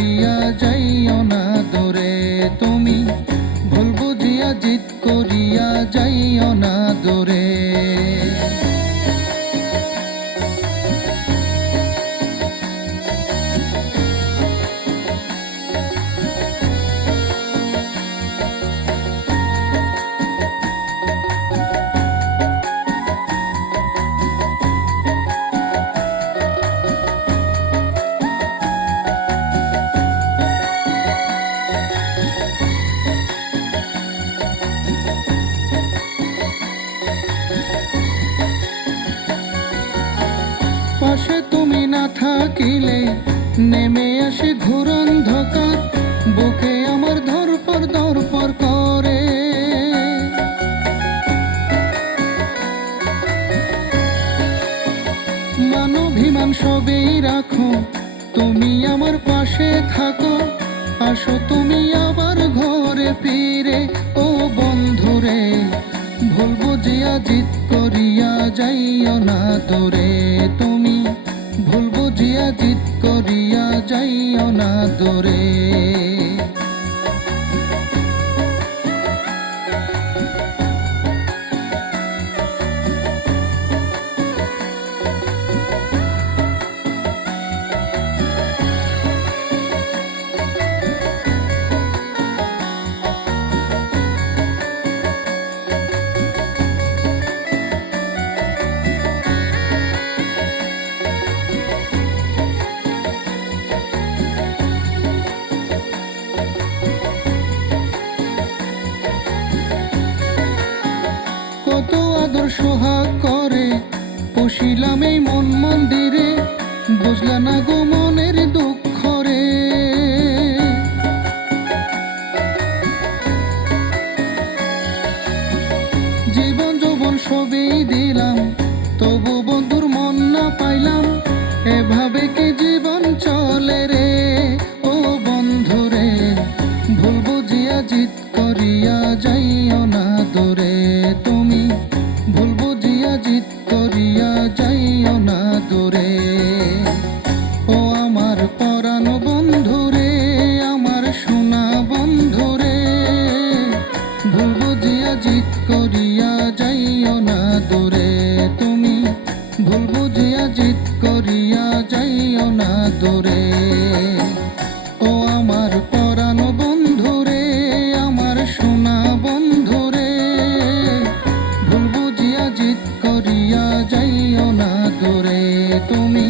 করিয়া যাইও না। পাশে তুমি না থাকিলে, নেমে আসে ঘোর অন্ধকার, বুকে আমার ধরপর ধরপর করে। মানবিমান সবেই রাখো, তুমি আমার পাশে থাকো, আসো তুমি আবার ঘরে ফিরে। ও বন্ধুরে ভুল বুঝিয়া জিত করিয়া যাইও না দূরে তুমি জিত করিয়া যাইও না দূরে। আদর সোহাগ করে পশিলাম এই মন মন্দিরে বুঝলা না গো মনের দুঃখ রে। জীবন যৌবন সবই দিলাম, তবু বন্ধুর মন না পাইলাম, এভাবে কি জীবন চলে রে? বুঝিয়া জিত করিয়া যাইও না দূরে। ও আমার পরানো বন্ধুরে, আমার সোনা বন্ধুরে, ভুল বুঝিয়া জিত করিয়া যাইও না দূরে। তুমি